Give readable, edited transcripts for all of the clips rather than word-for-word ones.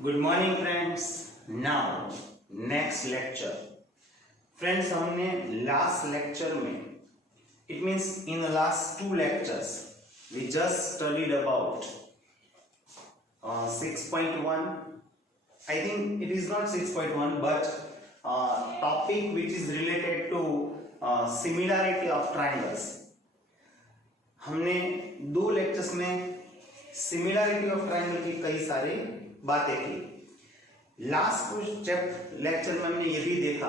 Good morning friends. Now next lecture. Friends, हमने last lecture में, it means in the last two lectures we just studied about 6.1. I think it is not 6.1 but topic which is related to similarity of triangles. हमने दो lectures में similarity of triangle की कई सारी बातें की। Last lecture में हमने ये भी देखा,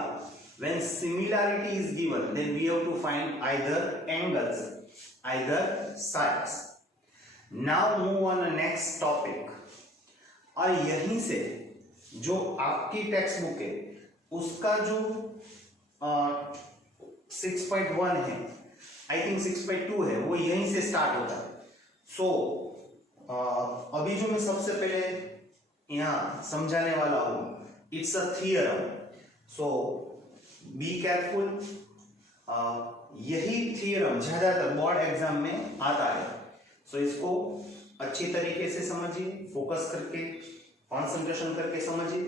when similarity is given then we have to find either angles either sides. Now move on the next topic. और यहीं से जो आपकी टेक्स्ट बुक है उसका जो 6.1 है, आई थिंक 6.2 है, वो यहीं से स्टार्ट होता है। सो अभी जो मैं सबसे पहले यहां समझाने वाला हूं, it's a theorem, so be careful. यही थियरम ज्यादातर बोर्ड एग्जाम में आता है, सो इसको अच्छी तरीके से समझिए, फोकस करके कंसंट्रेशन करके समझिए।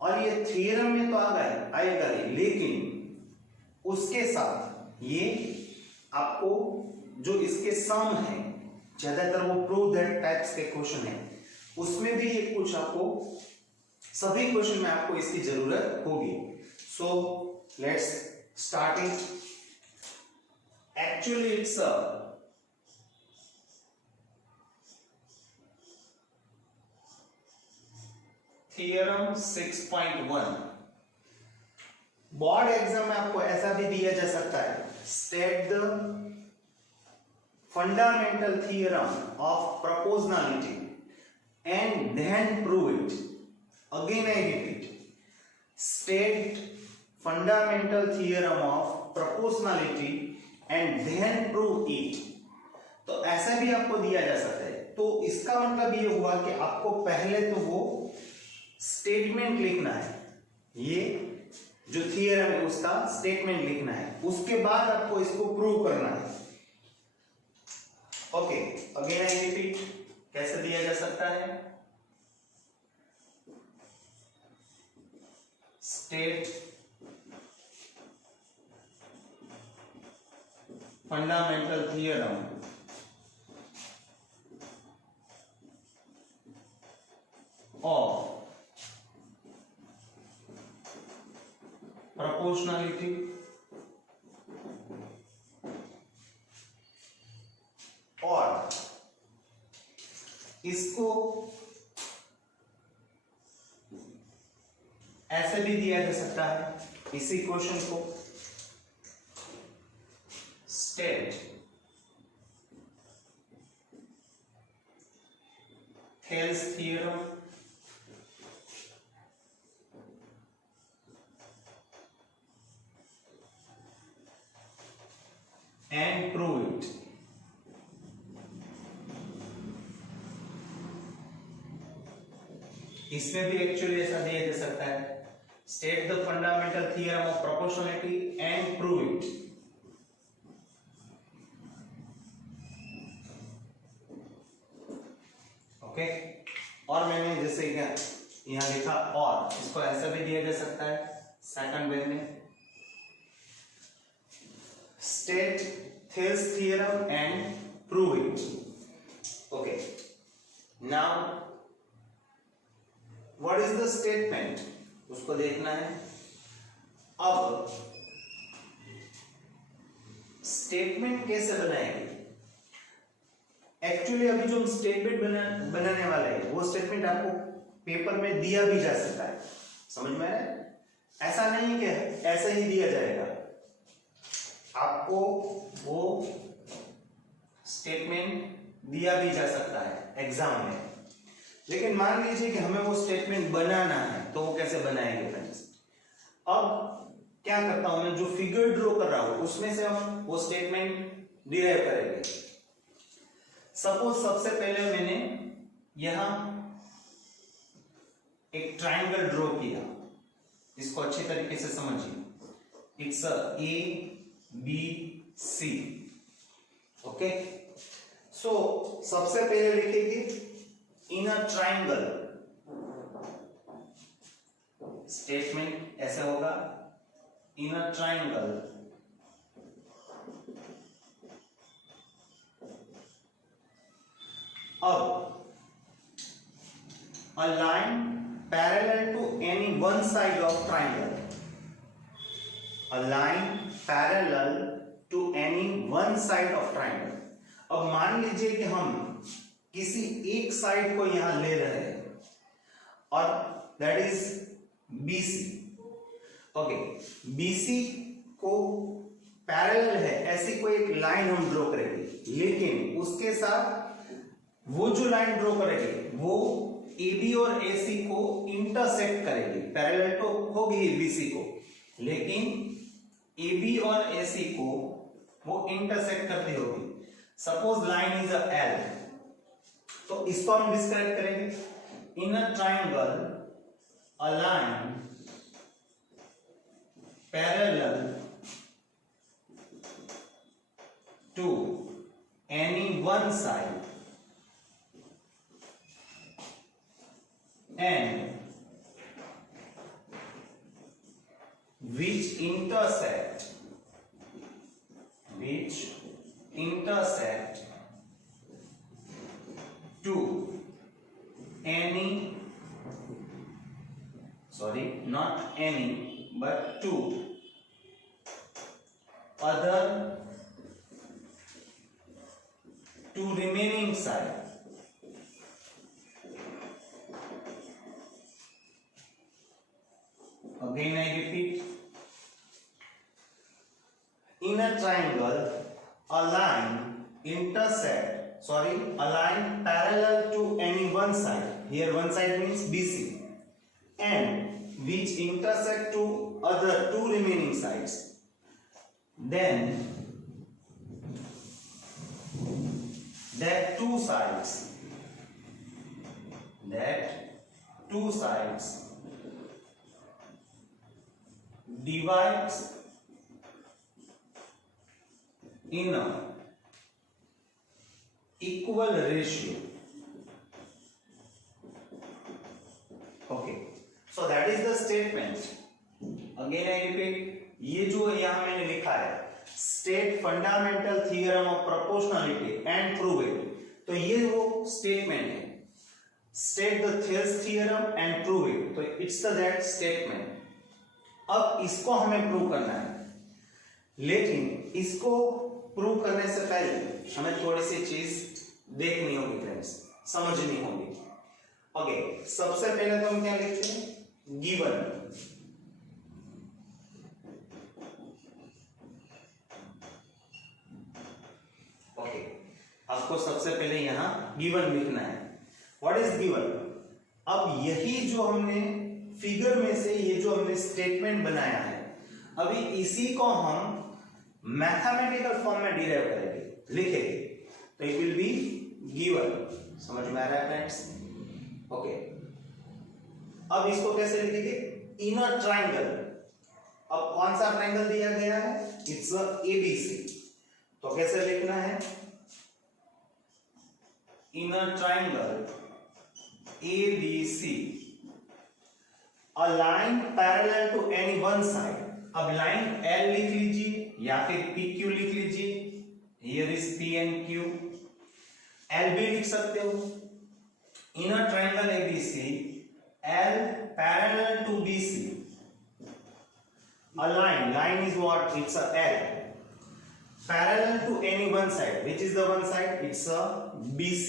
और ये थियरम में तो आएगा ही, लेकिन उसके साथ ये आपको जो इसके सम है, ज्यादातर वो प्रूव दैट टाइप्स के क्वेश्चन है, उसमें भी ये कुछ आपको, सभी क्वेश्चन में आपको इसकी जरूरत होगी। So let's start it. Actually it's a theorem 6.1। Board exam में आपको ऐसा भी दिया जा सकता है, state the fundamental theorem of proportionality and then prove it. Again I repeat, state fundamental theorem of proportionality and then prove it. तो ऐसा भी आपको दिया जा सकता है। तो इसका मतलब ये हुआ कि आपको पहले तो वो स्टेटमेंट लिखना है, ये जो थियरम है उसका स्टेटमेंट लिखना है, उसके बाद आपको इसको प्रूव करना है। ओके, अगेन आई रिपीट, कैसे दिया जा सकता है? State fundamental theorem of proportionality और इसको ऐसे भी दिया जा सकता है, इसी क्वेश्चन को state Thales theorem and prove it. इसमें भी एक्चुअली ऐसा दिया जा सकता है, state the fundamental theorem of proportionality and prove it. Okay, और मैंने जैसे क्या यहां लिखा, और इसको ऐसा भी दिया जा सकता है सेकंड वे में, state Thales theorem and prove it. Okay, now what is the statement, उसको देखना है। अब स्टेटमेंट कैसे बनाएंगे? एक्चुअली अभी जो हम स्टेटमेंट बनाने वाला है, वो स्टेटमेंट आपको पेपर में दिया भी जा सकता है, समझ में आया? ऐसा नहीं कि ऐसा ही दिया जाएगा, आपको वो स्टेटमेंट दिया भी जा सकता है एग्जाम में। लेकिन मान लीजिए कि हमें वो स्टेटमेंट बनाना है, तो वो कैसे बनाएंगे फ्रेंड्स? अब क्या करता हूं मैं, जो फिगर ड्रॉ कर रहा हूं उसमें से हम वो स्टेटमेंट डिराइव करेंगे। सपोज सबसे पहले मैंने यहां एक ट्रायंगल ड्रॉ किया, इसको अच्छी तरीके से समझिए। It's a A B C. Okay, so सबसे पहले लिखेंगे इन अ ट्रायंगल स्टेटमेंट ऐसे होगा, इन अ ट्राइंगल अब a line parallel to any one side of triangle, a line parallel to any one side of triangle. अब मान लीजिए कि हम किसी एक साइड को यहां ले रहे हैं और that is BC. Okay, BC को पैरेलल है ऐसी कोई एक लाइन हम ड्रॉ करेंगे, लेकिन उसके साथ वो जो लाइन ड्रॉ करेंगे वो AB और AC को इंटरसेक्ट करेगी. पैरेलल तो होगी BC को, लेकिन AB और AC को वो इंटरसेक्ट करती होगी. Suppose line is a L, तो इसको हम डिस्क्राइब करेंगे in a triangle a line parallel to any one side and which intersect to any, sorry, not any but to other two remaining side. Again I repeat, in a triangle a line parallel to any one side, here one side means BC, and which intersect to other two remaining sides, then that two sides divides in a equal ratio. Okay, so that is the statement. Again I repeat, ये जो यहां मैंने लिखा है state fundamental theorem of proportionality and prove it, तो ये वो statement है. State the theories theorem and prove it, तो इट्स द दैट स्टेटमेंट. अब इसको हमें प्रूव करना है, लेकिन इसको प्रूव करने से पहले हमें थोड़ी सी चीज देखनी होगी फ्रेंड्स, समझनी होगी. ओके, सबसे पहले तो हम क्या लिखते हैं, गिवन. ओके, आपको सबसे पहले यहां गिवन लिखना है. What is given? अब यही जो हमने फिगर में से ये जो हमने स्टेटमेंट बनाया है, अभी इसी को हम मैथमेटिकल फॉर्म में डिराइव करेंगे, लिखेंगे, तो इट विल बी गिवन. समझ में आ रहा है फ्रेंड्स? ओके, अब इसको कैसे लिखेंगे, इन अ ट्राइंगल. अब कौन सा ट्राइंगल दिया गया है, इट्स ABC, तो कैसे लिखना है, in a triangle ABC a line parallel to any one side. अब लाइन L लिख लीजिए या फिर PQ लिख लीजिए, here is P and Q. L भी लिख सकते हो. In a triangle ABC, L parallel to BC. A line is what? It's a L parallel to any one side. Which is the one side? It's a BC.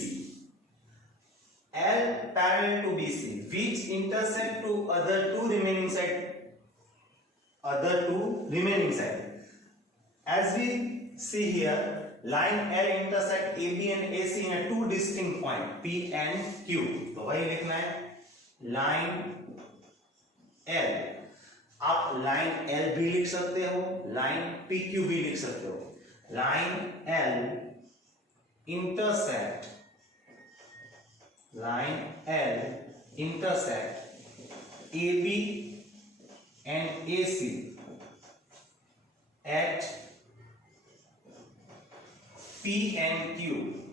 L parallel to BC, which intersect to other two remaining side. As we see here, line L intersect AB and AC in a two distinct point P and Q. तो वही लिखना है, line L. आप line L भी लिख सकते हो, line PQ भी लिख सकते हो. Line L intersect AB and AC at P and Q,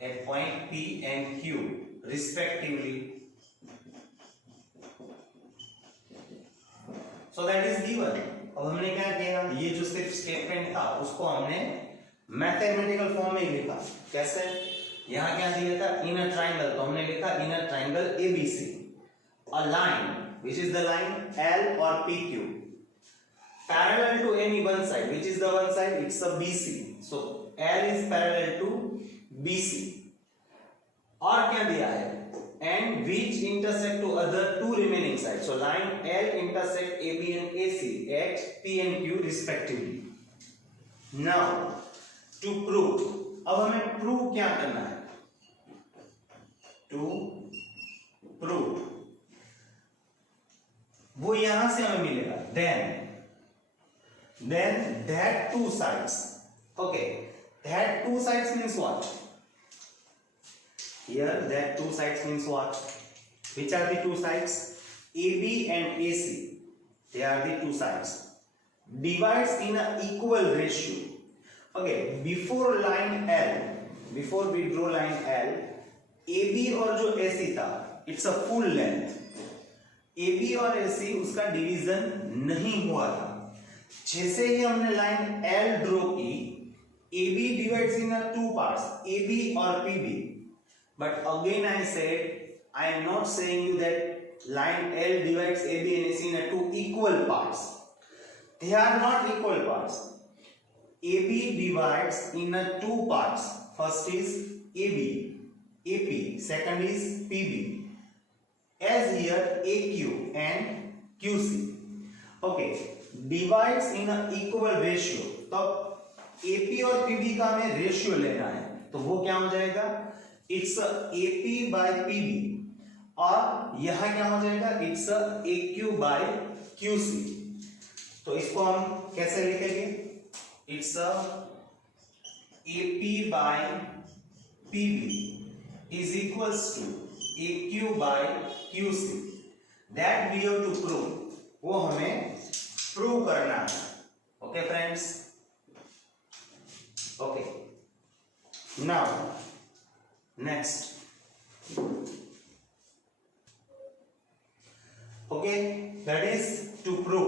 at point P and Q respectively. So that is given. अब हमने क्या किया, ये जो सिर्फ स्टेटमेंट था उसको हमने मैथमेटिकल फॉर्म में लिखा। कैसे, यहाँ क्या दिया था, इन अ ट्राइंगल, तो हमने लिखा in a triangle ABC a line which is the line L or PQ parallel to any one side, which is the one side, it's a BC, so L is parallel to BC। और क्या दिया है, and which intersect to other two remaining sides, so line L intersect AB and AC at P and Q respectively। now to prove, अब हमें prove क्या करना है, to prove वो यहां से हमें मिलेगा, then that two sides, okay, that two sides means what, here that two sides means what, which are the two sides, AB and AC, they are the two sides, divides in a equal ratio। okay, before line L, before we draw line L, AB और जो AC था it's a full length, AB और AC उसका division नहीं हुआ था। जैसे ही हमने लाइन L ड्रॉ की, AB डिवाइड्स इन टू पार्ट्स, AB और PB, but again I said, I am not saying you that line L divides AB and AC in two equal parts, they are not equal parts। AB divides in two parts, first is AB, AP, second is PB, as here AQ and QC, okay, divides in a equal ratio। तो AP और PB का हमें ratio लेना है, तो वो क्या हो जाएगा, इट्स AP by PB, और यहां क्या हो जाएगा, इट्स AQ by QC। तो इसको हम कैसे लिखेंगे, it's AP by PB is equals to AQ by QC, that we have to prove, वो हमें प्रूव करना है। Okay friends, okay, now next, okay, that is to prove.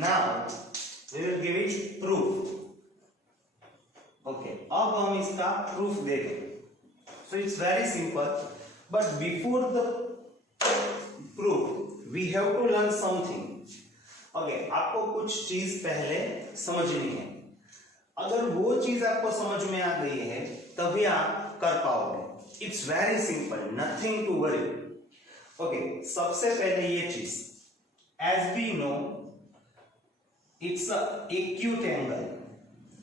Now we will give it proof. Okay, अब हम इसका proof देखेंगे। So it's very simple, but before the proof we have to learn something। okay, आपको कुछ चीज पहले समझनी है, अगर वो चीज आपको समझ में आ गई है तभी आप कर पाओगे। It's very simple, nothing to worry. Okay, सबसे पहले ये चीज, as we know it's a acute angle,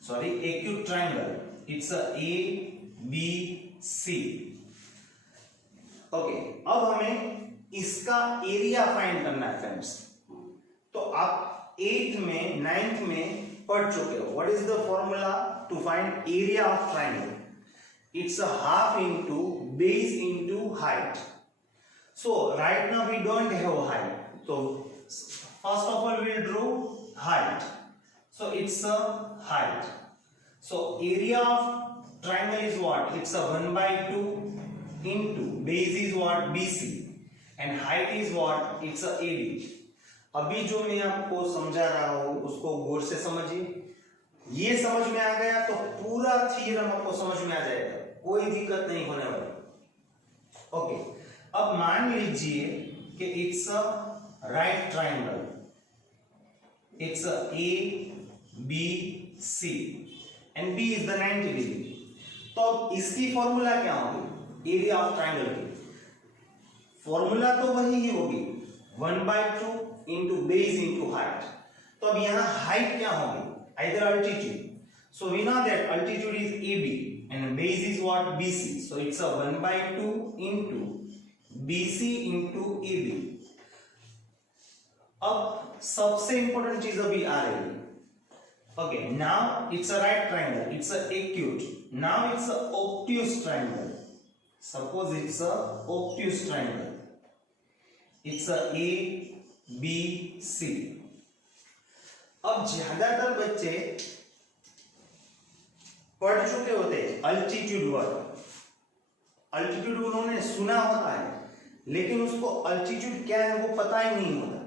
sorry acute triangle, it's a ABC। Okay, अब हमें इसका एरिया फाइंड करना है फ्रेंड्स। तो आप 8th में 9th में पढ़ चुके हो, what is the formula to find area of triangle, it's a half into base into height. So right now we don't have height, तो first of all we will draw height. So it's a height, so area of triangle is what, it's a 1/2 into base is what, BC, and height is what, it's a AB। अभी जो मैं आपको समझा रहा हूं उसको गौर से समझिए, ये समझ में आ गया तो पूरा थ्योरम आपको समझ में आ जाएगा, कोई दिक्कत नहीं होने वाली। ओके, अब मान लीजिए कि it's a right triangle, it's a ABC and B is the 90 degree. तो अब इसकी फॉर्मूला क्या होगी, एरिया ऑफ ट्राइंगल की फॉर्मूला तो वही ही होगी, 1/2 इंटू बेस इंटू हाइट। तो अब यहां हाइट क्या होगी, either altitude, so we know that altitude is AB and base is what, BC, so it's a 1/2 into BC into AB। अब सबसे इंपॉर्टेंट चीज अभी आ रही है। Okay, now it's a right triangle, it's a acute, now it's a obtuse triangle। Suppose it's a obtuse triangle, it's a ABC। अब ज्यादातर बच्चे पढ़ चुके होते हैं अल्टीट्यूड वर्ड, अल्टीट्यूड उन्होंने सुना होता है लेकिन उसको अल्टीट्यूड क्या है वो पता ही नहीं होता।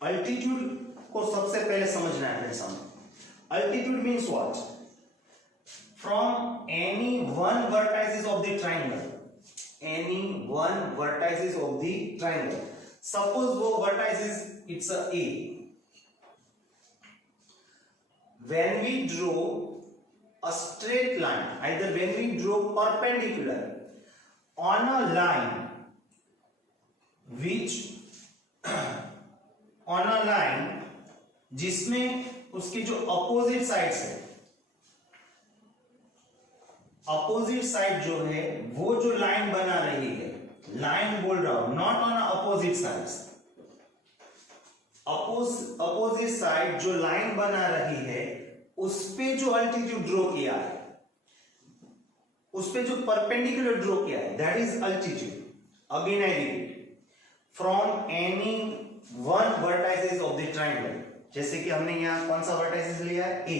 अल्टीट्यूड को सबसे पहले समझना है फ्रेंड्स हमें। Altitude means what? From any one vertices of the triangle, any one vertices of the triangle. Suppose वो vertices it's a A, when we draw a straight line, either when we draw perpendicular on a line which on a line जिसमें उसकी जो opposite sides है, opposite side जो है वो जो line बना रही है, लाइन बोल रहा हूं, not on opposite sides, opposite side जो लाइन बना रही है उस पे जो अल्टीट्यूड ड्रॉ किया है, उस पे जो परपेंडिकुलर ड्रॉ किया है, that is altitude. Again I repeat, from any one vertices of the triangle, जैसे कि हमने यहां कौन सा वर्टाइसिस लिया है? A.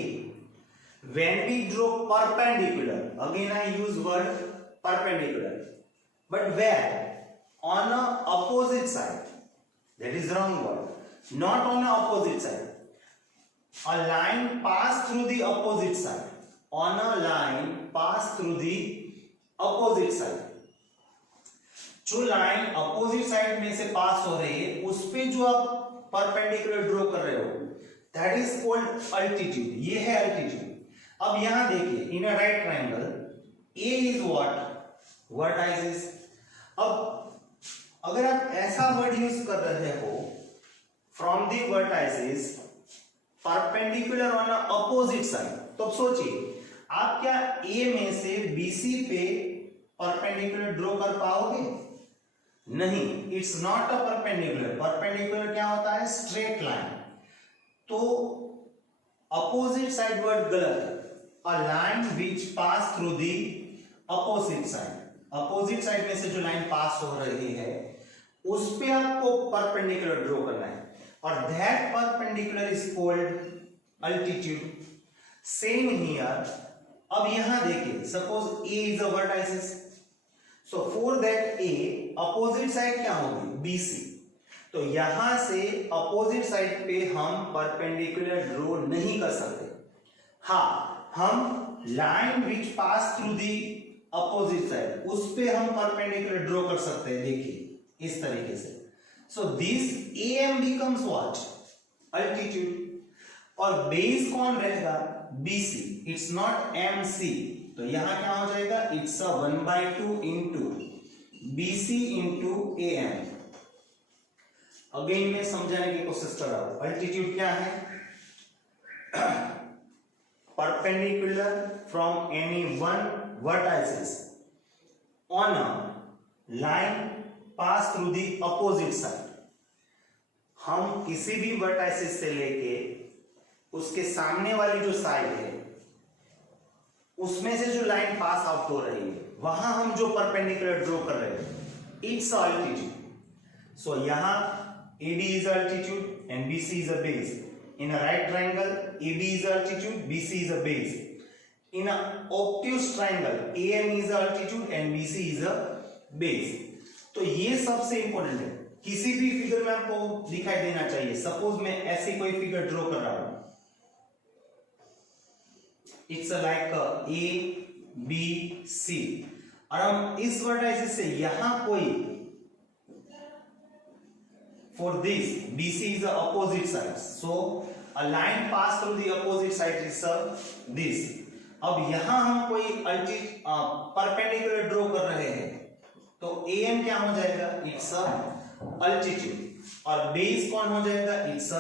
When we draw perpendicular, again I use word perpendicular, but where? On a opposite side, that is wrong word, not on the opposite side. A line pass through the opposite side. On a line pass through the opposite side. जो line opposite side में से पास हो रही है उस पे जो आप परपेंडिकुलर ड्रॉ कर रहे हो, दैट इज कॉल्ड अल्टीट्यूड। ये है अल्टीट्यूड। अब यहां देखिए, in a right triangle A is what? Vertices. अब अगर आप ऐसा वर्ड यूज कर रहे हो, from the vertices perpendicular on the opposite side, तो सोचिए आप क्या A में से BC पे परपेंडिकुलर ड्रॉ कर पाओगे? नहीं, it's not a perpendicular. Perpendicular क्या होता है? Straight line. तो अपोजिट साइड वर्ड गलत, a line which pass through the opposite side. Opposite side में से जो लाइन पास हो रही है उस पे आपको परपेंडिकुलर ड्रॉ करना है, और that perpendicular is called altitude. Same here. अब यहां देखिए, suppose A is a vertices, so for that A opposite side क्या होगी? BC. तो यहां से opposite side पे हम perpendicular draw नहीं कर सकते। हाँ, हम line which pass through the opposite side उस पे हम perpendicular draw कर सकते हैं। देखिए इस तरीके से। So this AM becomes what? Altitude. और बेस कौन रहेगा? BC. It's not MC. तो यहां क्या हो जाएगा? It's a 1/2 into BC into AM. Again मैं समझाने की कोशिश कर रहा हूं। अल्टीट्यूड क्या है? Perpendicular from any one vertices on a line pass through the opposite side. हम किसी भी वर्टाइसिस से लेके उसके सामने वाली जो साइड है उसमें से जो लाइन पास आउट हो रही है वहां हम जो परपेंडिकुलर ड्रॉ कर रहे हैं, इट्स अल्टीट्यूड। सो यहां AD is altitude and BC is a base. In a right triangle, AB is altitude, BC is a base. In a obtuse triangle, AM is altitude and BC is a base. तो ये सबसे important है। किसी भी figure में आपको दिखाई देना चाहिए। सपोज मैं ऐसी कोई फिगर ड्रॉ कर रहा हूं, it's like A B C, और हम इस वर्टाइसिस से यहां कोई, for this BC is the opposite side, so a line pass through the opposite side is this. अब यहां हम कोई परपेंडिकुलर ड्रॉ कर रहे हैं तो AM क्या हो जाएगा? इट्स अल्टीट्यूड, और बेस कौन हो जाएगा? It's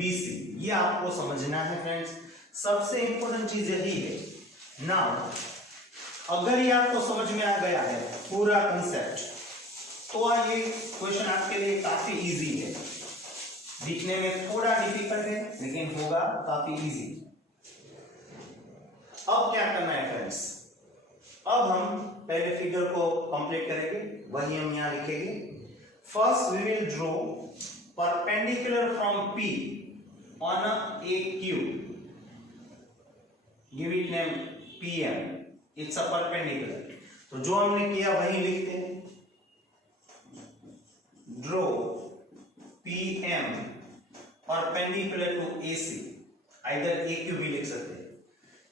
BC. ये आपको समझना है फ्रेंड्स, सबसे इंपॉर्टेंट चीज यही है। नाउ अगर ये आपको समझ में आ गया है पूरा कंसेप्ट, तो ये क्वेश्चन आपके लिए काफी इजी है। दिखने में थोड़ा डिफिकल्ट है लेकिन होगा काफी इजी। अब क्या करना है फ्रेंड्स? अब हम पहले फिगर को कंप्लीट करेंगे, वही हम यहां लिखेंगे। First we will draw perpendicular from P on a cube. Give it name PM. It's a perpendicular. तो जो हमने किया वही लिखते हैं। Draw PM perpendicular to AC, either AQ भी लिख सकते हैं।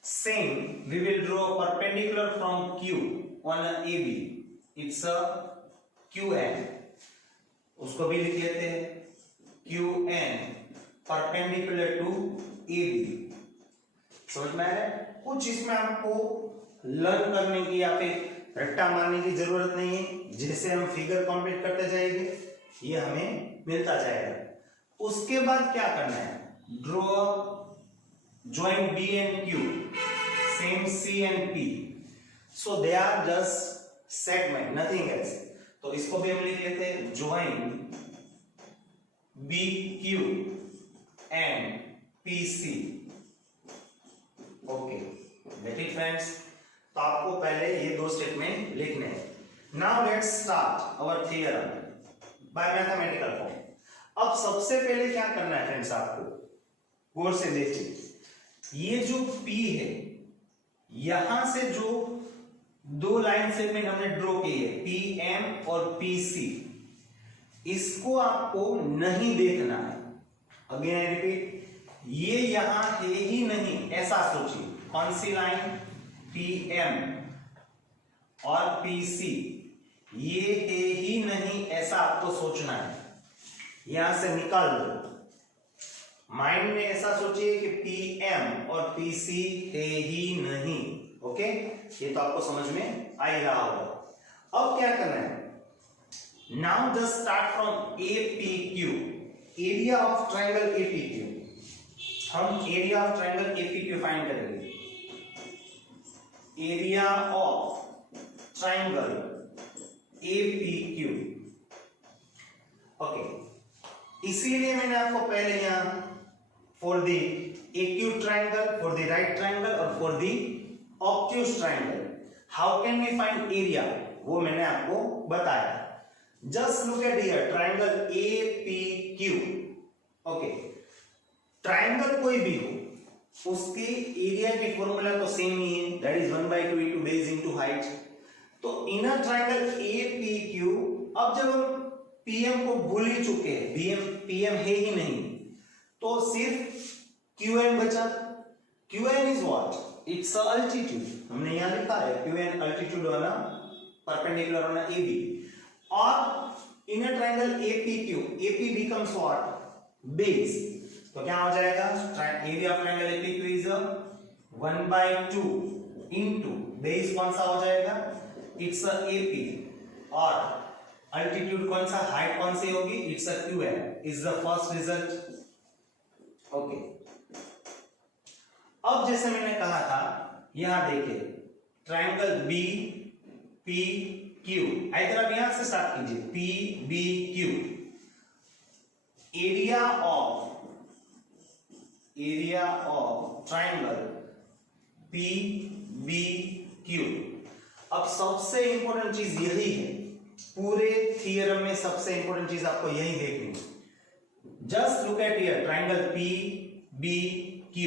Same we will draw perpendicular from Q on AB, it's a QN, उसको भी लिख लेते हैं QN परपेंडिकुलर टू AB। समझ में आ रहा है? कुछ इसमें आपको लर्न करने की या फिर रट्टा मारने की जरूरत नहीं है, जैसे हम फिगर कंप्लीट करते जाएंगे ये हमें मिलता जाएगा। उसके बाद क्या करना है, draw joint B and Q, same C and P, so they are just segment, nothing else. तो इसको भी हम लिख लेते हैं joint BQ and PC। Okay, get it friends? तो आपको पहले ये दो स्टेटमेंट लिखने हैं। Now let's start our theorem by mathematical form. अब सबसे पहले क्या करना है फ्रेंड्स, आपको गौर से देखिए, ये जो P है, यहां से जो दो लाइन सेगमेंट हमने ड्रॉ की है PM और PC, इसको आपको नहीं देखना है। अगेन आई रिपीट, ये यहां है ही नहीं ऐसा सोचिए। कौन सी लाइन? PM और PC, ये है ही नहीं ऐसा आपको सोचना है। यहां से निकाल दो, माइंड में ऐसा सोचिए कि PM और PC है ही नहीं। ओके, ये तो आपको समझ में आ ही रहा होगा। अब क्या करना है, now just start from APQ, area of triangle APQ। हम area of triangle APQ find करेंगे। Area of triangle APQ। Okay, इसीलिए मैंने आपको पहले यहां for the acute triangle, for the right triangle और for the obtuse triangle how can we find area, वो मैंने आपको बताया। Just look at here, triangle APQ। Okay, triangle कोई भी हो, उसके एरिया की फॉर्मूला तो सेम ही है, that is 1/2 into base into height. तो इनर ट्रायंगल APQ, अब जब हम PM को भूल ही चुके हैं, PM है ही नहीं, तो सिर्फ QN बचा। QN is what? It's altitude, हमने यहां लिखा है QN अल्टीट्यूड वाला परपेंडिकुलर ऑन AB। और inner triangle APQ, AP becomes what? Base. तो क्या हो जाएगा, area of triangle APQ is 1/2 into base, कौन सा हो जाएगा? इट्स AP, और अल्टीट्यूड कौन सा, हाइट कौन सी होगी? It's QN, is the first result. Okay, अब जैसे मैंने कहा था, यहां देखिए ट्रायंगल BPQ, इधर आप यहां से स्टार्ट कीजिए, PBQ, area of triangle PBQ। अब सबसे इंपॉर्टेंट चीज यही है, पूरे थियरम में सबसे इंपॉर्टेंट चीज आपको यही देखनी है। Just look at here, triangle PBQ,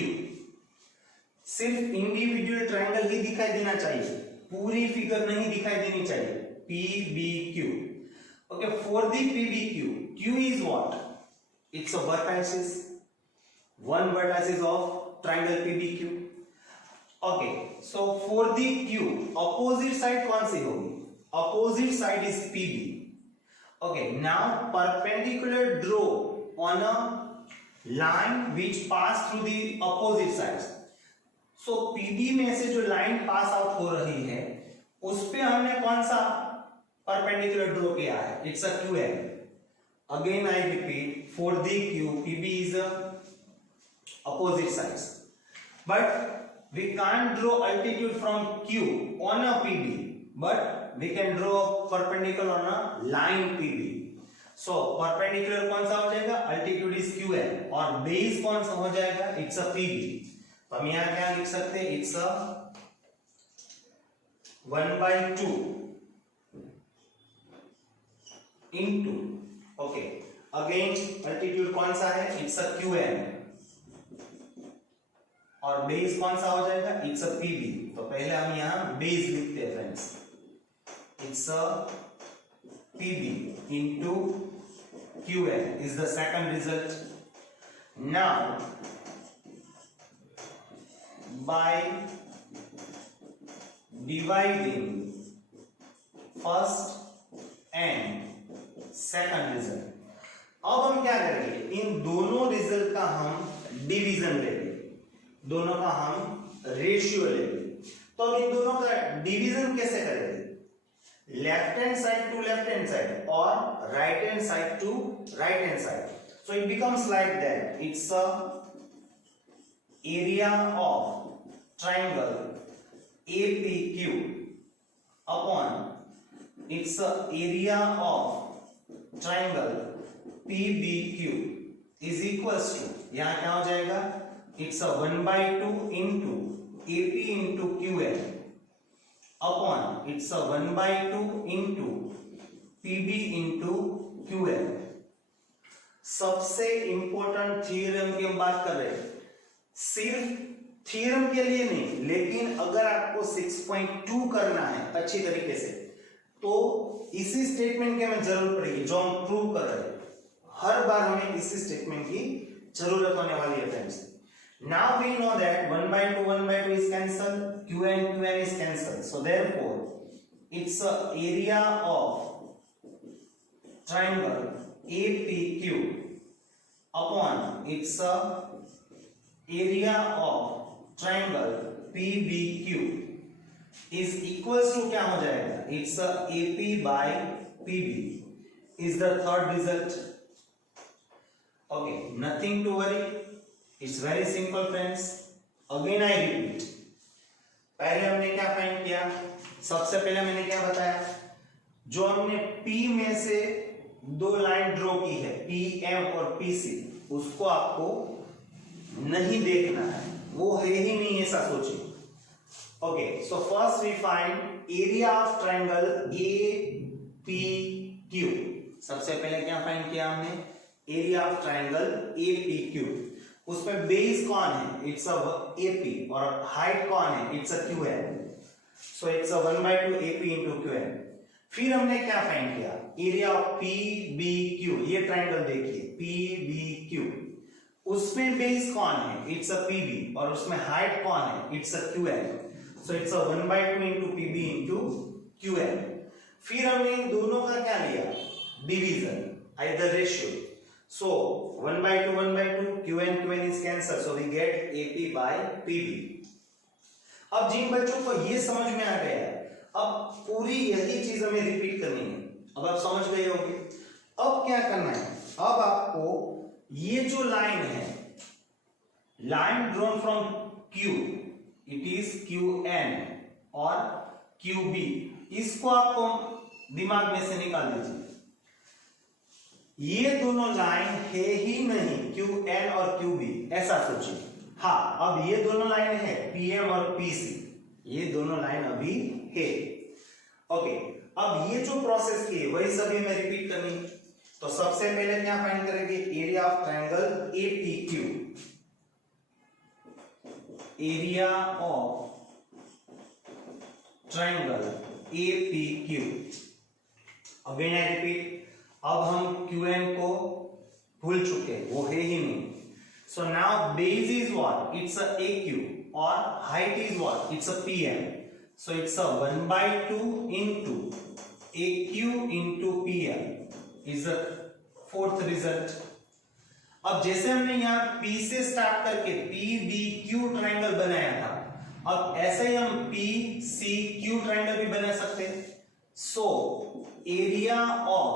सिर्फ इंडिविजुअल ट्रायंगल ही दिखाई देना चाहिए, पूरी फिगर नहीं दिखाई देनी चाहिए। PBQ। Okay, for the PBQ, Q is what? It's a vertices, one vertices of triangle PBQ। Okay, so for the Q, opposite side कौन सी होगी? Opposite side is PB। Okay, now perpendicular draw on a line which pass through the opposite sides। So PB में से जो line pass out हो रही है, उस पे हमने कौन सा परपेंडिकुलर ड्रॉ किया है? It's a QN। Again I repeat, for the Q, PB is a opposite sides, but we can't draw altitude from Q on a PB, but we can draw perpendicular on a line PB। So perpendicular कौन सा हो जाएगा? altitude is QN, और base कौन सा हो जाएगा? it's a PB। तो हम यहाँ क्या लिख सकते हैं? it's a 1/2 into, okay, again altitude कौन सा है? इट्स अ QN, और बेस कौन सा हो जाएगा? It's a PB। तो पहले हम यहां बेस लिखते हैं friends, it's a PB into QN is the second result. Now by dividing first and second result, अब हम क्या करेंगे, इन दोनों रिजल्ट का हम डिवीजन लेंगे, दोनों का हम रेशियो लेंगे। तो अब इन दोनों का डिवीजन कैसे करेंगे, left hand side to left hand side और right hand side to right hand side. So it becomes like that. It's a area of triangle APQ upon it's a area of triangle PBQ is equals to, यहाँ क्या हो जाएगा, it's a 1/2 into AP into QL upon it's a 1/2 into PB into QL। सबसे important theorem की हम बात कर रहे हैं, सिर्फ थ्योरम के लिए नहीं, लेकिन अगर आपको 6.2 करना है अच्छी तरीके से तो इसी स्टेटमेंट की हमें जरूरत पड़ेगी जो हम प्रूव कर रहे हैं। हर बार हमें इसी स्टेटमेंट की जरूरत होने वाली है friends. Now we know that 1/2 is cancelled, QN is cancelled, so therefore it's a area of triangle APQ upon its area of triangle PBQ is equals to क्या हो जाएगा, it's a AP by PB is the third result। okay, nothing to worry, it's very simple friends। again I repeat, पहले हमने क्या find किया, सबसे पहले मैंने क्या बताया, जो हमने P में से दो लाइन ड्रॉ की है PM और PC, उसको आपको नहीं देखना है, वो है ही नहीं ऐसा सोचिए। Okay, so first we find area of triangle APQ। सबसे पहले क्या फाइंड किया हमने, एरिया ऑफ ट्रायंगल APQ। उसमें बेस कौन है, इट्स अ AP, और हाइट कौन है, it's a QN। So it's a 1/2 AP into QN। फिर हमने क्या फाइंड किया, एरिया ऑफ PBQ। ये ट्रायंगल देखिए PBQ, उसमें बेस कौन है, इट्स अ PB, और उसमें हाइट कौन है, it's a QN। So it's a 1/2 into PB into QN। फिर हमने इन दोनों का क्या लिया, division, either ratio. So 1/2 QN is cancelled, so we get AP by PB। अब जिन बच्चों को ये समझ में आ गया, अब पूरी यही चीज हमें रिपीट करनी है। अब आप समझ गए होंगे, अब क्या करना है, अब आपको ये जो लाइन है, line drawn from Q, it is QN और QB, इसको आपको दिमाग में से निकाल दीजिए। ये दोनों लाइन है ही नहीं QN और QB, ऐसा सोचिए। हाँ, अब ये दोनों लाइन है PM और PC, ये दोनों लाइन अभी है। ओके, अब ये जो प्रोसेस की है वही सभी हमें रिपीट करनी है। तो सबसे पहले क्या फाइंड करेंगे, area of triangle APQ, area of triangle APQ। Again I repeat, अब हम QN को भूल चुके हैं, वो है ही नहीं। So now base is what, it's a AQ, और height is what, it's a PM। So it's a 1/2 into AQ into PM is the fourth result। अब जैसे हमने यहाँ P से स्टार्ट करके PBQ ट्रायंगल बनाया था, अब ऐसे ही हम PCQ ट्रायंगल भी बना सकते हैं। सो area of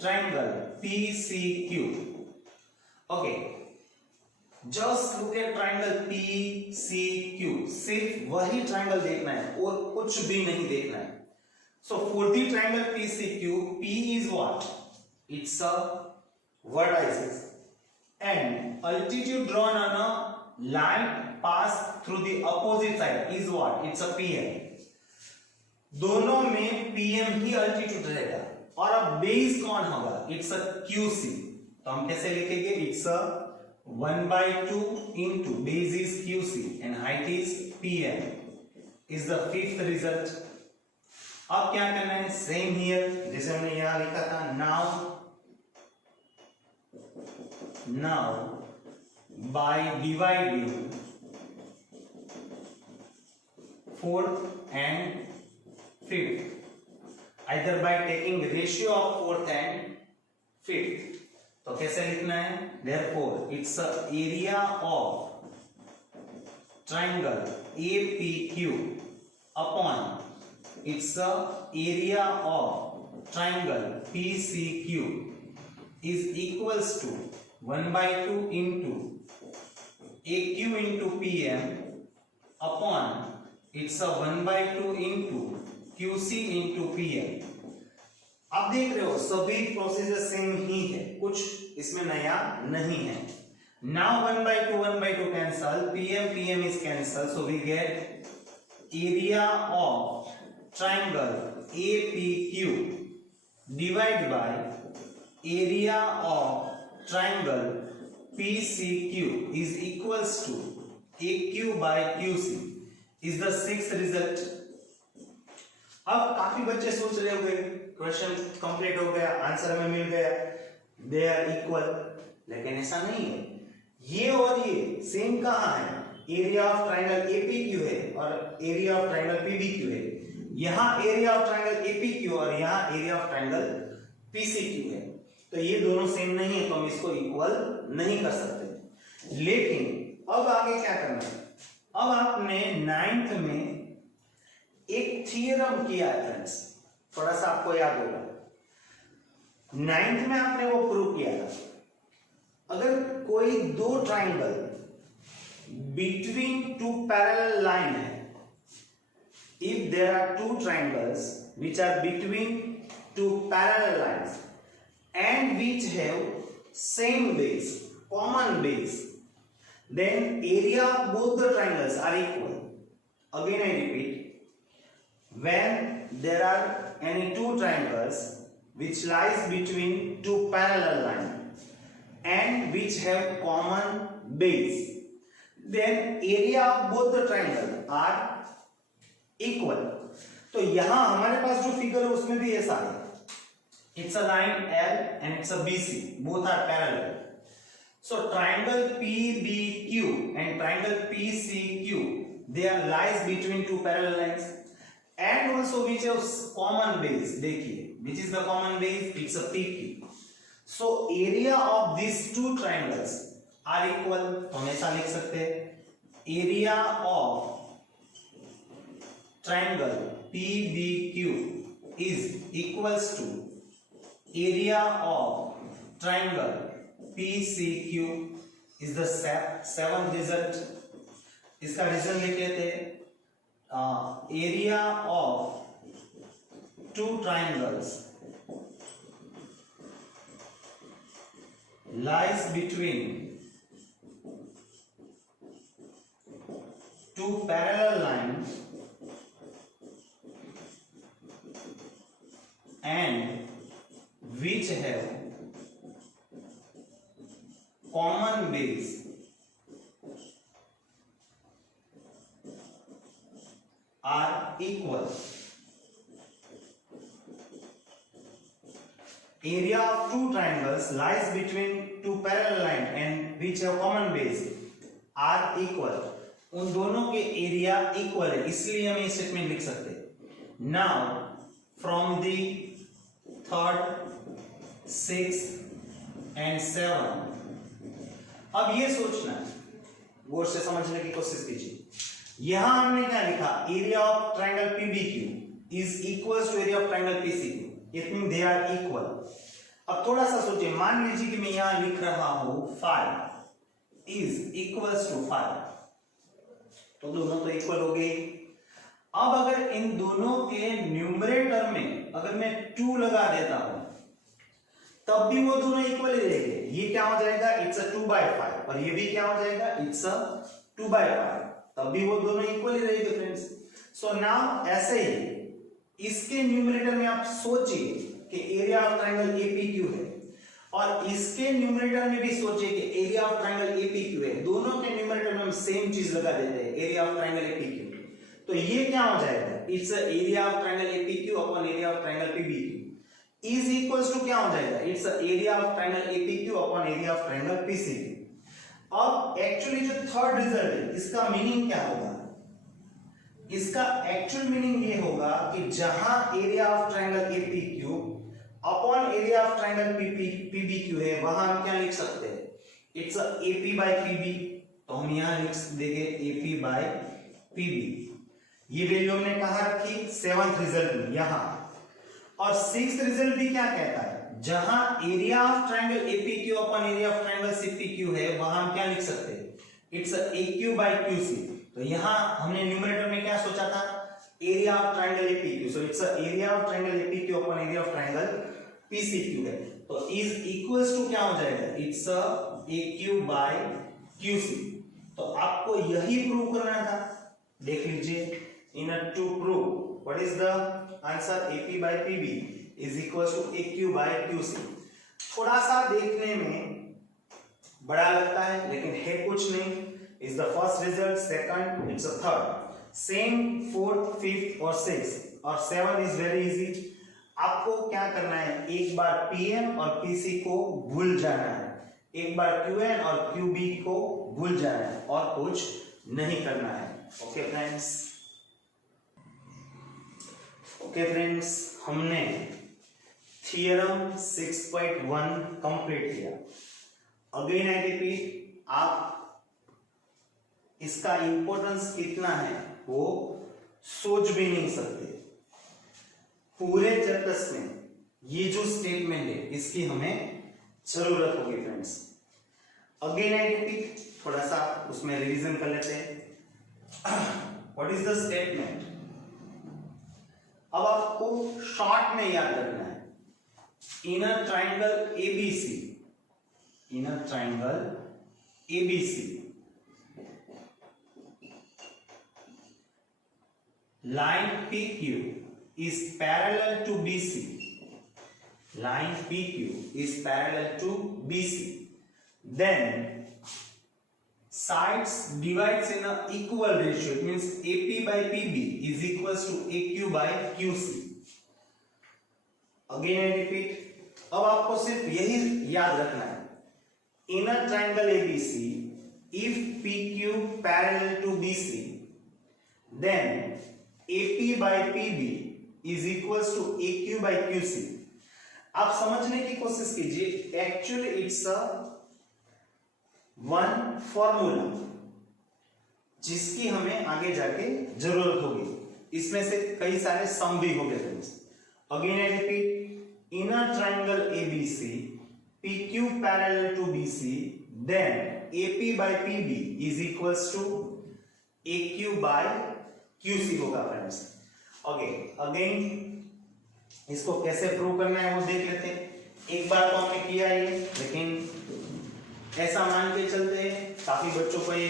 triangle PCQ, okay, just look eight triangle PCQ, सिर्फ वही ट्रायंगल देखना है और कुछ भी नहीं देखना है। So for the triangle PCQ, P is what, it's a vertices and altitude drawn on a line passed through the opposite side is what, it's a PM। दोनों में PM ही अल्टीट्यूड रहेगा, और अब बेस कौन होगा, इट्स अ QC। तो हम कैसे लिखेंगे, it's a 1/2 into base is QC and height is PM is the fifth result। अब क्या करना है, सेम हियर जैसे हमने यहां लिखा था, now Now, by dividing fourth and fifth, either by taking ratio of fourth and fifth, तो कैसे लिखना है? Therefore, it's a area of triangle APQ upon it's a area of triangle PCQ is equals to 1/2 into AQ into PM upon it's a 1/2 into QC into PM। आप देख रहे हो सभी procedure same ही है, कुछ इसमें नया नहीं है। Now 1/2 cancel, PM is cancel, so we get area of triangle APQ divided by area of triangle PCQ is equals to AQ by QC is the sixth result। अब काफी बच्चे सोच रहे होंगे क्वेश्चन कंप्लीट हो गया, आंसर हमें मिल गया, दे आर इक्वल, लेकिन ऐसा नहीं है। ये और ये सेम कहाँ है? एरिया ऑफ ट्रायंगल एपीक्यू है और एरिया ऑफ ट्रायंगल पीबीक्यू है। यहाँ एरिया ऑफ ट्रायंगल एपीक्यू और यहाँ एरिया ऑफ ट्रायंगल पीसीक्यू है, तो ये दोनों सेम नहीं है, तो हम इसको इक्वल नहीं कर सकते। लेकिन अब आगे क्या करना है? अब आपने 9th में एक थ्योरम किया है फ्रेंड्स, थोड़ा सा आपको याद होगा। 9th में आपने वो प्रूव किया था, अगर कोई दो triangle between two parallel line है, if there are two triangles which are between two parallel lines and which have same base, common base, then area of both the triangles are equal। Again I repeat, when there are any two triangles which lies between two parallel lines and which have common base, then area of both the triangles are equal। तो यहां हमारे पास जो figure है उसमें भी ऐसा है, it's a line L and it's a BC, both are parallel। So triangle PBQ and triangle PCQ, they are lies between two parallel lines and also which have common base। देखिए which is the common base? It's a PQ। So area of these two triangles are equal। तो हम ऐसा लिख सकते हैं area of triangle PBQ is equals to area of triangle PCQ is the seventh result। इसका reason लिख लेते हैं, area of two triangles lies between two parallel lines and which have common base are equal। Area of two triangles lies between two parallel lines and which have common base are equal। उन दोनों के area equal है, इसलिए हम ये statement लिख सकते हैं। Now from the 3rd, 6th and 7, अब ये सोचना, गौर से समझने की कोशिश कीजिए। यहां हमने क्या लिखा? Area of triangle PBQ is equals to area of triangle PCQ, it mean they are equal. अब थोड़ा सा सोचिए, मान लीजिए कि मैं यहां लिख रहा हूं 5 इज इक्वल्स टू 5, तो दोनों तो इक्वल हो गए। अब अगर इन दोनों के न्यूमरेटर में अगर मैं 2 लगा देता हूं, तब भी वो दोनों इक्वल ही रहेंगे। ये क्या हो जाएगा? इट्स अ 2/5, और ये भी क्या हो जाएगा? इट्स अ 2/5, तब भी वो दोनों इक्वल ही रहेंगे फ्रेंड्स। सो नाउ ऐसे ही इसके न्यूमरेटर में आप सोचिए कि एरिया ऑफ ट्रायंगल एपीक्यू है, और इसके न्यूमरेटर में भी सोचिए कि एरिया ऑफ ट्रायंगल एपीक्यू है। दोनों के न्यूमरेटर में हम सेम चीज लगा देते हैं, एरिया ऑफ ट्रायंगल एपीक्यू। तो ये क्या हो जाएगा? It's area of triangle APQ upon area of triangle PBQ. Is equals to क्या हो जाएगा, it's area of triangle APQ upon area of triangle PCQ. अब एक्चुअली जो थर्ड रिजल्ट है इसका मीनिंग क्या होगा, इसका एक्चुअल मीनिंग ये होगा कि जहां area of triangle APQ upon area of triangle PBQ है वहां हम क्या लिख सकते हैं, इट्स एपी बाय पीबी। तो हम यहां लिख देंगे एपी बाय पीबी। ये वैल्यू हमने कहां रखी, सेवंथ रिजल्ट में यहां। और सिक्स्थ रिजल्ट भी क्या कहता है, जहां area of triangle APQ upon area of triangle CPQ है वहां हम क्या लिख सकते हैं, इट्स एक्यू बाय क्यूसी। तो यहां हमने न्यूमरेटर में क्या सोचा था, area of triangle APQ, so it's area of triangle APQ upon area of triangle PCQ है। तो इज इक्वल्स टू क्या हो जाएगा, इट्स एक्यू बाय क्यूसी। तो आपको यही प्रूव करना था, देख लीजिए, in to prove what is the answer, AP by PB is equals to AQ by QC। थोड़ा सा देखने में बड़ा लगता है लेकिन है कुछ नहीं, is the first result, second it's a third, same fourth, fifth और sixth और 7 is very easy। आपको क्या करना है, एक बार PM और PC को भूल जाना है, एक बार QN और QB को भूल जाना है और कुछ नहीं करना है। ओके फ्रेंड्स, हमने थियरम 6.1 कंप्लीट किया। अगेन आई रिपीट, आप इसका इंपॉर्टेंस कितना है वो सोच भी नहीं सकते। पूरे चैप्टर्स में ये जो स्टेटमेंट है इसकी हमें जरूरत होगी फ्रेंड्स। अगेन आई रिपीट, थोड़ा सा उसमें रिवीजन कर लेते हैं। व्हाट इज द स्टेटमेंट, अब आपको शॉर्ट में याद रखना है, in a triangle ABC, in a triangle ABC line PQ is parallel to BC, line PQ is parallel to BC, then sides divides in a equal ratio, it means AP by PB is equals to AQ by QC। again I repeat, अब आपको सिर्फ यही याद रखना है, in a triangle ABC if PQ parallel to BC then AP by PB is equals to AQ by QC। आप समझने की कोशिश कीजिए, actually it's a one formula जिसकी हमें आगे जाके जरूरत होगी। इसमें से कई सारे सम भी हो गए friends. Again I repeat, in a triangle ABC PQ parallel to BC then AP by PB is equals to AQ by QC होगा फ्रेंड्स। ओके, अगेन इसको कैसे प्रूव करना है वो देख लेते हैं। एक बार तो हमने किया ये, लेकिन ऐसा मान के चलते हैं काफी बच्चों को, ये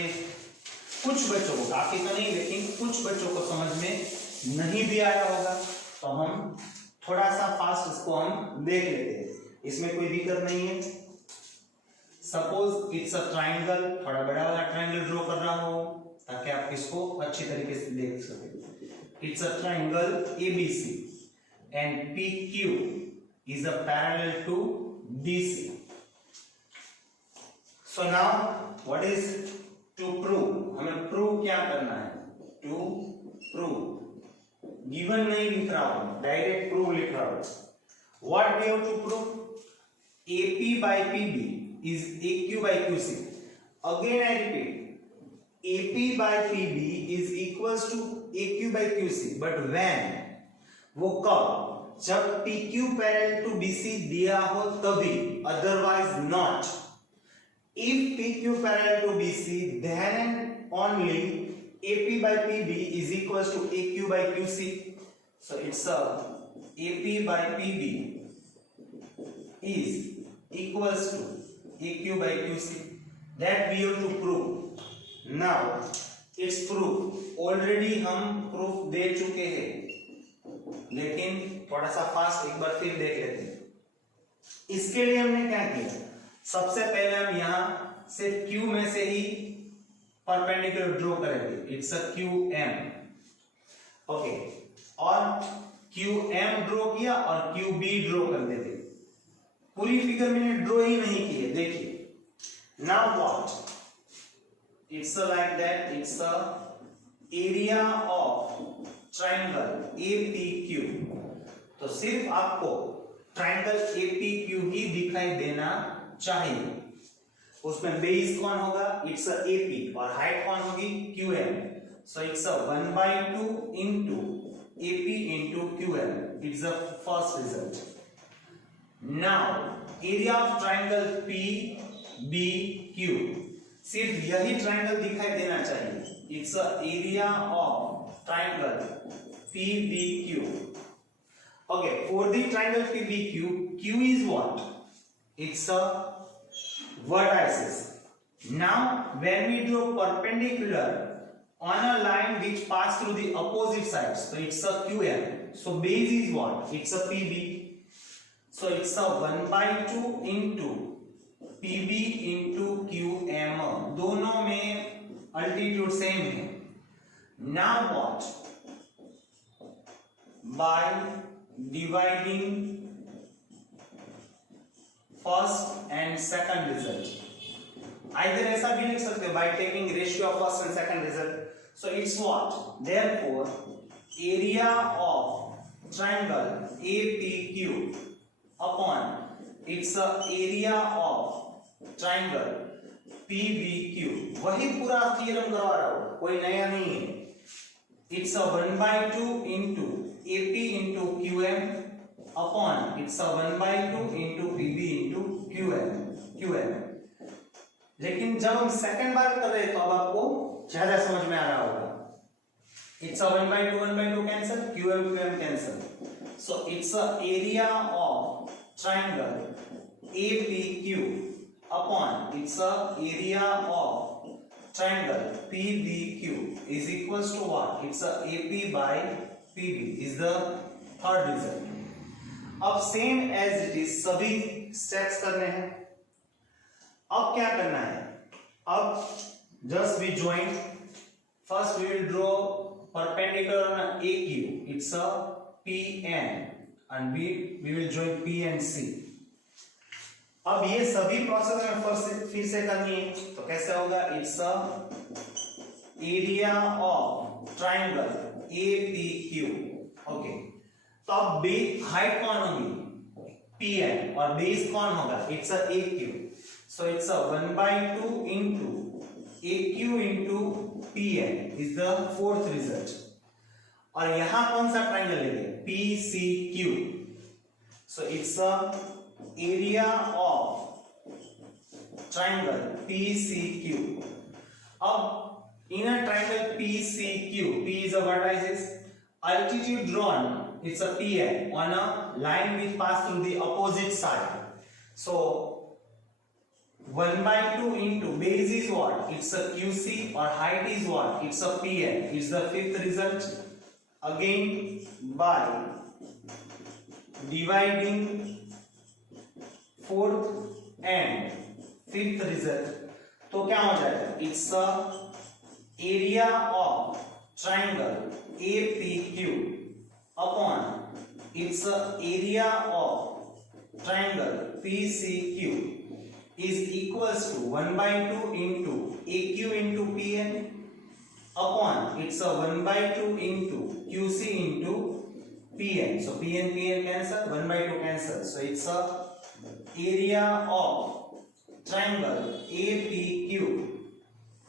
कुछ बच्चों को, काफी तो नहीं लेकिन कुछ बच्चों को समझ में नहीं भी आया होगा, तो हम थोड़ा सा फास्ट इसको हम देख लेते हैं, इसमें कोई दिक्कत नहीं है। सपोज इट्स अ ट्राइंगल, थोड़ा बड़ा वाला ट्राइंगल ड्रॉ कर रहा हो ताकि आप इसको अच्छी तरीके से देख सकें। It's a triangle ABC and PQ is a parallel to BC। So now what is to prove, हमें प्रूव क्या करना है, टू प्रूव, गिवन नहीं लिख रहा हूं, डायरेक्ट प्रूव लिख रहा हूं। What we have to prove, AP by PB is AQ by QC। Again I repeat, AP by PB is equals to AQ by QC, but when, वो कब, जब PQ पैरेलल टू BC दिया हो तभी, otherwise not. If PQ parallel to BC then and only AP by PB is equals to AQ by QC। So it's a AP by PB is equals to AQ by QC, that we have to prove। Now it's proof, already हम proof दे चुके हैं, लेकिन थोड़ा सा fast एक बार फिर देख लेते हैं। इसके लिए हमने क्या किया, सबसे पहले हम यहां सिर्फ Q में से ही परपेंडिकुलर ड्रॉ करेंगे, इट्स अ QM। ओके, और QM ड्रॉ किया और QB ड्रॉ कर देते, पूरी फिगर मैंने ड्रॉ ही नहीं की है। देखिए now what, it's like that, it's a area of triangle APQ। तो सिर्फ आपको ट्रायंगल APQ ही दिखाई देना चाहिए। उसमें बेस कौन होगा, इट्स अ AP, और हाइट कौन होगी, QM। So it's a 1/2 into AP into QM, it's the first result. Now area of triangle PBQ, सिर्फ यही ट्रायंगल दिखाई देना चाहिए। It's a area of triangle PBQ। Okay, for the triangle PBQ, Q is what? It's a vertices. Now when we draw perpendicular on a line which pass through the opposite sides, so it's a QM. So base is what? It's a PB. So it's a 1/2 into PB into QM, दोनों में altitude same है। Now what? By dividing first and second result, either ऐसा भी लिख सकते हो by taking ratio of first and second result. So it's what? Therefore, area of triangle APQ upon its area of triangle PBQ, वही पूरा theorem करवा रहा हूं, कोई नया नहीं है। It's a 1/2 into AP into QM upon it's a 1/2 into PB into QM। लेकिन जब हम सेकंड बार कर रहे हैं तो अब आपको ज्यादा समझ में आ रहा होगा। It's a 1/2 cancel, QM cancel. So it's a area of triangle APQ upon it's a area of triangle PBQ is equals to what? It's a AP by PB is the third result. अब same as it is सभी steps करने हैं। अब क्या करना है, अब just we join, first we will draw perpendicular on AQ, it's a PN and we will join P and C। अब ये सभी प्रोसेस में फिर से करनी है, तो कैसे होगा, it's a area of triangle APQ। Okay, तो अब हाइट कौन होगी, PN, और बेस कौन होगा, it's a AQ। So it's a 1/2 into AQ into PN is the fourth result. और यहां कौन सा ट्रायंगल लेंगे, PCQ। So it's a area of triangle PCQ। अब in a triangle PCQ, P is a vertices, altitude drawn it's a PN on a line which pass through the opposite side. So 1/2 into base is what, it's a QC, or height is what, it's a PN, it's the fifth result। Again by dividing fourth and fifth result, तो क्या हो जाएगा, it's a area of triangle APQ upon its area of triangle PCQ is equals to 1/2 into AQ into PN upon it's a 1/2 into QC into PN. So PN cancel, 1/2 cancel. So it's a area of triangle APQ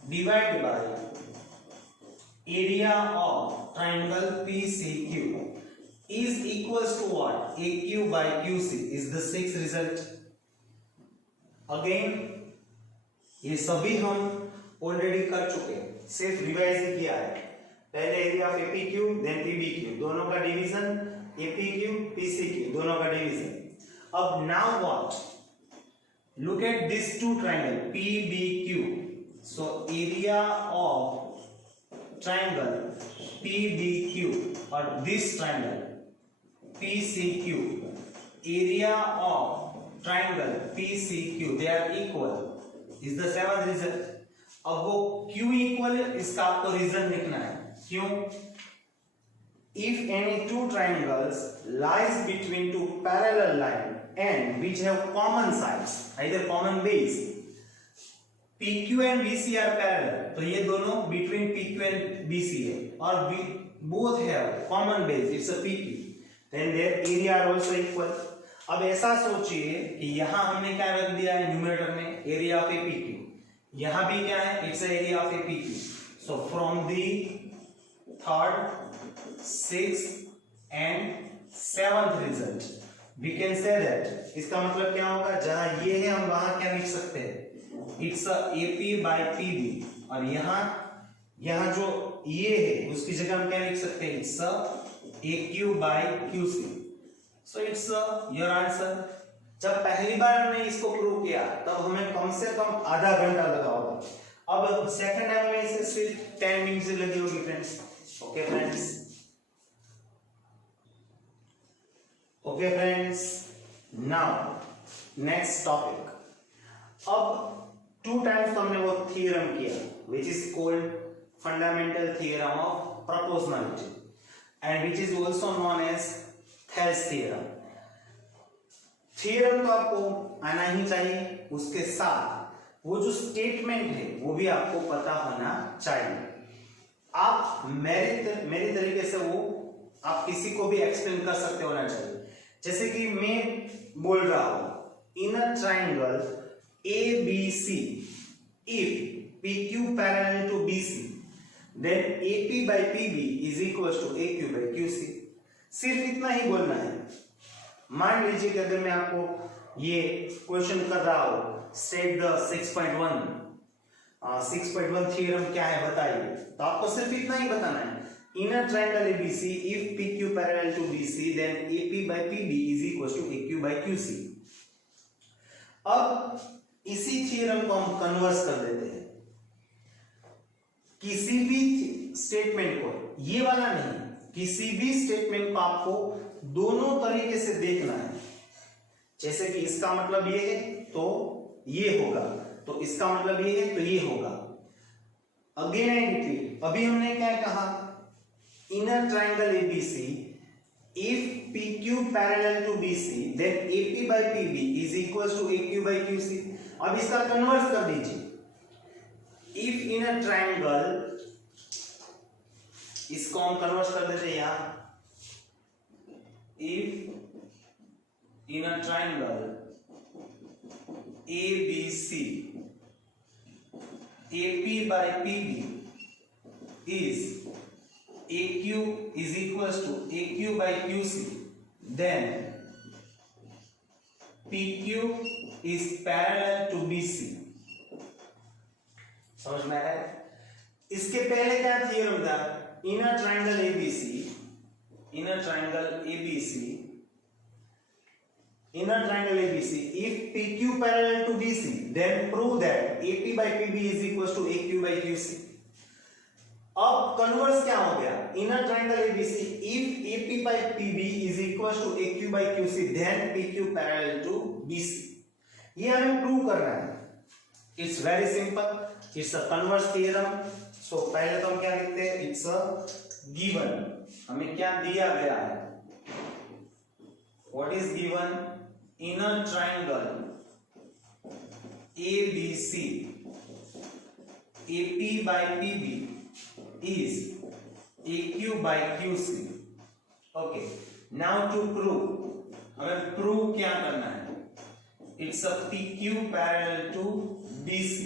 divided by area of triangle PCQ is equals to what, AQ by QC is the sixth result। Again ये सभी हम already कर चुके हैं, सिर्फ revise ही किया है। पहले area of APQ then PBQ, दोनों का डिवीजन, APQ PCQ दोनों का डिवीजन। अब now what, look at this two triangle PBQ। So area of triangle PBQ और this triangle PCQ, area of triangle PCQ they are equal is the seventh result। अब वो Q equal है, इसका आपको reason लिखना है, क्यों, if any two triangles lies between two parallel lines and which have common sides, either common base, PQ and BC are parallel, तो ये दोनों between PQ and BC है, और both have common base, it's a PQ, then their area are also equal. अब ऐसा सोचिए कि यहाँ हमने क्या रख दिया है न्यूमरेटर में, एरिया ऑफ ए PQ, यहाँ भी क्या है, it's area of A PQ. So from the third, sixth and seventh result we can say that, इसका मतलब क्या होगा, जहां ये है हम वहां क्या लिख सकते हैं, इट्स AP by PB, और यहाँ जो ये है उसकी जगह हम क्या लिख सकते हैं, it's AQ by QC. So it's your answer. जब पहली बार हमने इसको प्रूव किया तब हमें कम से कम आधा घंटा लगा होगा, अब सेकंड टाइम में इसे सिर्फ 10 मिनट से लगी होगी friends. Okay friends, okay friends, now next topic. अब 2 टाइम्स हमने वो थ्योरम किया which is called fundamental theorem of proportionality and which is also known as Thales theorem. Theorem तो आपको आना ही चाहिए, उसके साथ वो जो स्टेटमेंट है वो भी आपको पता होना चाहिए. आप मेरी तरीके से वो आप किसी को भी एक्सप्लेन कर सकते होना चाहिए. जैसे कि मैं बोल रहा हूं in a triangle ABC if PQ parallel to BC then AP by PB is equals to AQ by QC. सिर्फ इतना ही बोलना है. मान लीजिए कि अगर मैं आपको ये क्वेश्चन कर रहा हूं स्टेट द 6.1 थ्योरम क्या है बताइए, तो आपको सिर्फ इतना ही बताना है. In a triangle ABC, if PQ parallel to BC, then AP by PB is equals to AQ by QC. अब इसी थ्योरम को हम कन्वर्स कर देते हैं. किसी भी स्टेटमेंट को, ये वाला नहीं, किसी भी स्टेटमेंट को आपको दोनों तरीके से देखना है. जैसे कि इसका मतलब ये है तो ये होगा, तो इसका मतलब ये है तो ये होगा. Again and repeat. अभी हमने क्या कहा, in a triangle ABC if PQ parallel to BC then AP by PB is equals to AQ by QC. अब इसका कन्वर्स कर दीजिए. if in a triangle, इसको हम कन्वर्स कर देते हैं यहां, if in a triangle ABC AP by PB is AQ is equals to AQ by QC, then PQ is parallel to BC. समझ में आया? इसके पहले क्या थ्योरम था, in a triangle ABC, in a triangle ABC, in a triangle ABC if PQ parallel to BC then prove that AP by PB is equals to AQ by QC. अब converse क्या हो गया, in a triangle ABC if AP by PB is equals to AQ by QC then PQ parallel to BC. ये हमें prove करना है. It's very simple, it's a converse theorem. So पहले तो हम क्या लिखते हैं, इट्स अ गिवन. हमें क्या दिया गया है, what is given, in a triangle ABC AP by PB is AQ by QC. Okay, now to prove, हमें प्रूव क्या करना है, it's a PQ parallel to BC.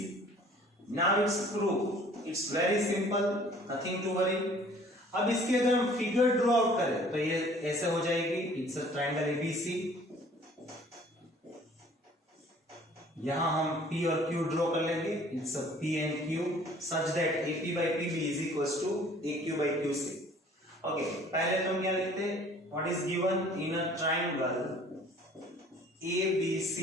Now it's proof, it's very simple, nothing to worry. अब इसकी अगर हम figure draw out करें तो ये ऐसे हो जाएगी, it's a triangle ABC. यहां हम P और Q ड्रॉ कर लेंगे, it's a P and Q such that AP by PB is equals to AQ by QC. Okay, पहले तो हम क्या लिखते हैं, what is given in a triangle ABC,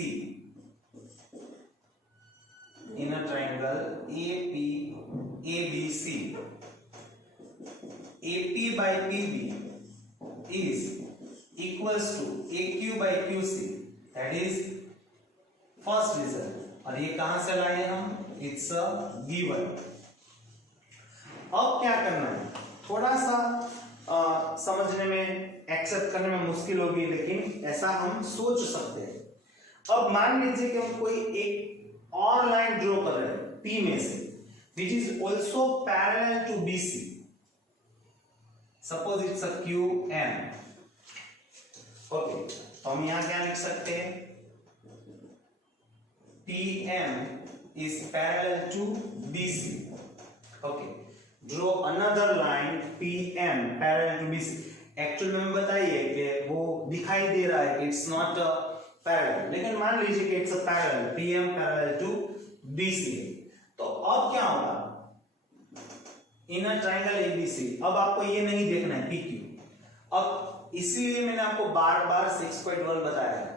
in a triangle ABC AP by PB is equals to AQ by QC, that is first result. और ये कहां से लाए हम, इट्स अ गिवन. अब क्या करना है, थोड़ा सा समझने में, एक्सेप्ट करने में मुश्किल होगी, लेकिन ऐसा हम सोच सकते हैं। अब मान लीजिए कि हम कोई एक और लाइन ड्रॉ कर रहे हैं P में से, which is also parallel to BC. Suppose it's a QM. Okay, तो हम यहां क्या लिख सकते हैं? PM is parallel to BC. Okay, draw another line PM parallel to BC. Actual में बताइए कि वो दिखाई दे रहा है कि इट्स नॉट पैरेलल, लेकिन मान लीजिए कि it's a parallel, PM parallel to BC। तो अब क्या होगा? Inner triangle ABC। अब आपको ये नहीं देखना है PQ। अब इसीलिए मैंने आपको बार बार 6.1 बताया है।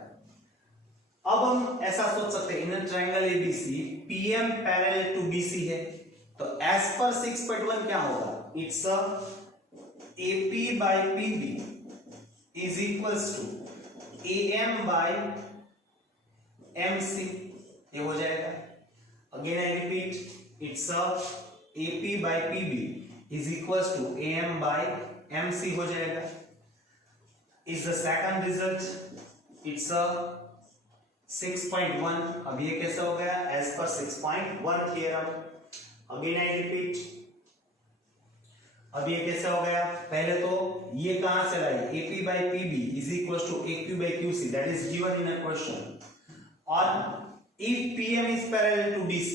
अब हम ऐसा सोच सकते हैं, inner triangle ABC PM parallel to BC है, तो एज पर 6.1 क्या होगा? It's a AP by PB is equals to AM by MC। ये हो जाएगा। Again I repeat, it's a AP by PB is equals to AM by MC हो जाएगा। Is the second result, it's a 6.1। अब ये कैसे हो गया? As per 6.1 theorem। Again I repeat, अब ये कैसे हो गया? पहले तो ये कहां से लाई? AP by PB is equals to AQ by QC, that is given in a question। और if PM is parallel to BC,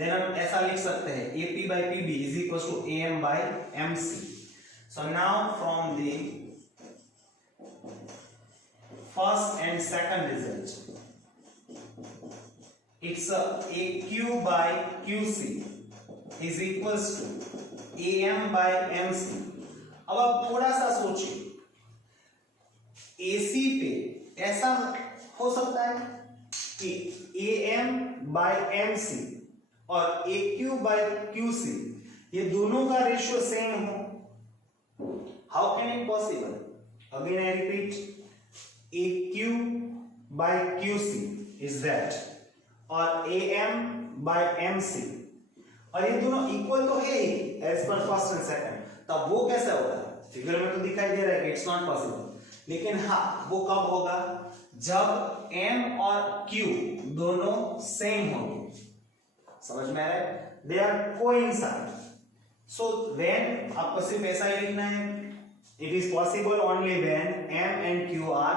then हम ऐसा लिख सकते हैं AP by PB is equals to AM by MC। So now from the first and second result, it's a AQ by QC is equals to AM by MC। अब आप थोड़ा सा सोचिए, AC पे ऐसा हो सकता है कि AM by MC और AQ by QC ये दोनों का रेशियो सेम हो? How can it possible? Again I repeat, AQ by QC is that, और AM by MC, और ये दोनों इक्वल तो है ही as per first and second. तब वो कैसे होगा? फिगर में तो दिखाई दे रहा है कि इट्स नॉट पॉसिबल, लेकिन हाँ, वो कब होगा? जब M और Q दोनों सेम होंगे। समझ में आ रहा है? They are coincide. So when, आपको सिर्फ ऐसा ही लिखना है, it is possible only when M and Q are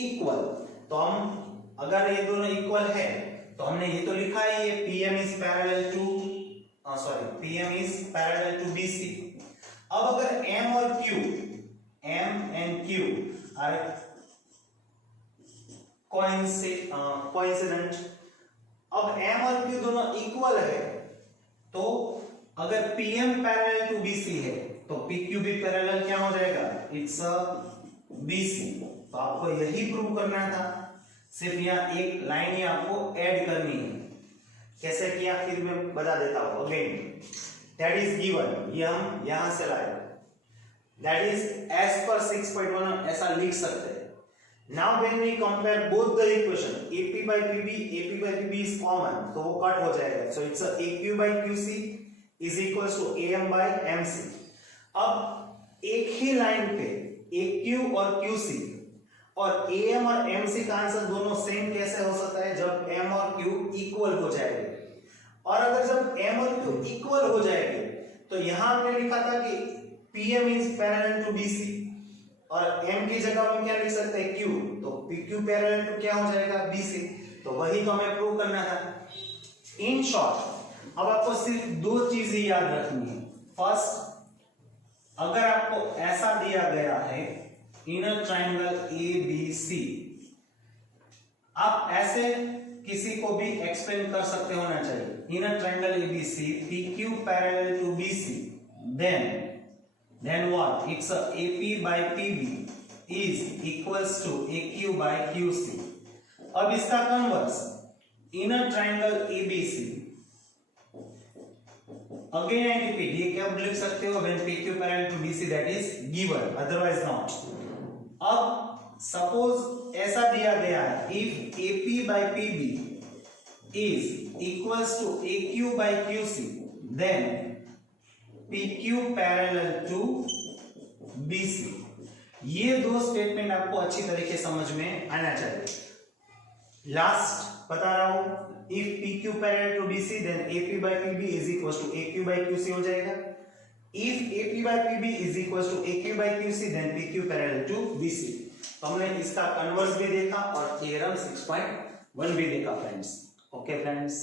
equal. तो हम, अगर ये दोनों इक्वल है तो हमने ये तो लिखा है, ये PM is parallel to PM is parallel to BC। अब अगर M और Q, M and Q are coincident, अब M और Q दोनों इक्वल है, तो अगर PM पैरेलल टू BC है तो PQ भी पैरेलल क्या हो जाएगा? It's a BC। तो आपको यही प्रूव करना था, सिर्फ यहाँ एक लाइन ही आपको ऐड करनी है। कैसे किया फिर मैं बता देता हूं। अगेन दैट इज गिवन, ये हम यहां से लाए, दैट इज एज पर 6.1 ऐसा लिख सकते हैं। Now when we compare both the equation, AP by PB is common, तो वो कट हो जाएगा। So it's AQ by QC is equals to AM by MC। अब एक ही लाइन पे AQ और QC और AM और MC का आंसर दोनों सेम कैसे हो सकता है? जब M और Q इक्वल हो जाएंगे। और अगर जब M और Q इक्वल हो जाएंगे तो यहां हमने लिखा था कि PM is parallel to BC, और M की जगह हम क्या लिख सकते हैं? Q, तो PQ पैरेलल टू क्या हो जाएगा? BC। तो वही तो हमें प्रूव करना था। इन शॉर्ट, अब आपको सिर्फ दो चीजें याद रखनी है। फर्स्ट, अगर आपको ऐसा दिया गया है इनर ट्रायंगल ABC, आप ऐसे किसी को भी एक्सप्लेन कर सकते होना चाहिए। Inner triangle ABC, PQ parallel to BC, then what? It's a AP by PB is equals to AQ by QC। अब इसका converse, inner triangle ABC, again I repeat, ये क्या लिख सकते हो? when PQ parallel to BC, that is given, otherwise not। अब suppose ऐसा दिया गया है, if AP by PB is equals to AQ by QC, then PQ parallel to BC। ये दो स्टेटमेंट आपको अच्छी तरीके समझ में आना चाहिए। लास्ट बता रहा हूं, if PQ parallel to BC then AP by PB is equal to AQ by QC हो जाएगा। If AP by PB is equal to AQ by QC then PQ parallel to BC। तो हमने इसका converse भी देखा और theorem 6.1 भी देखा फ्रेंड्स। Okay friends.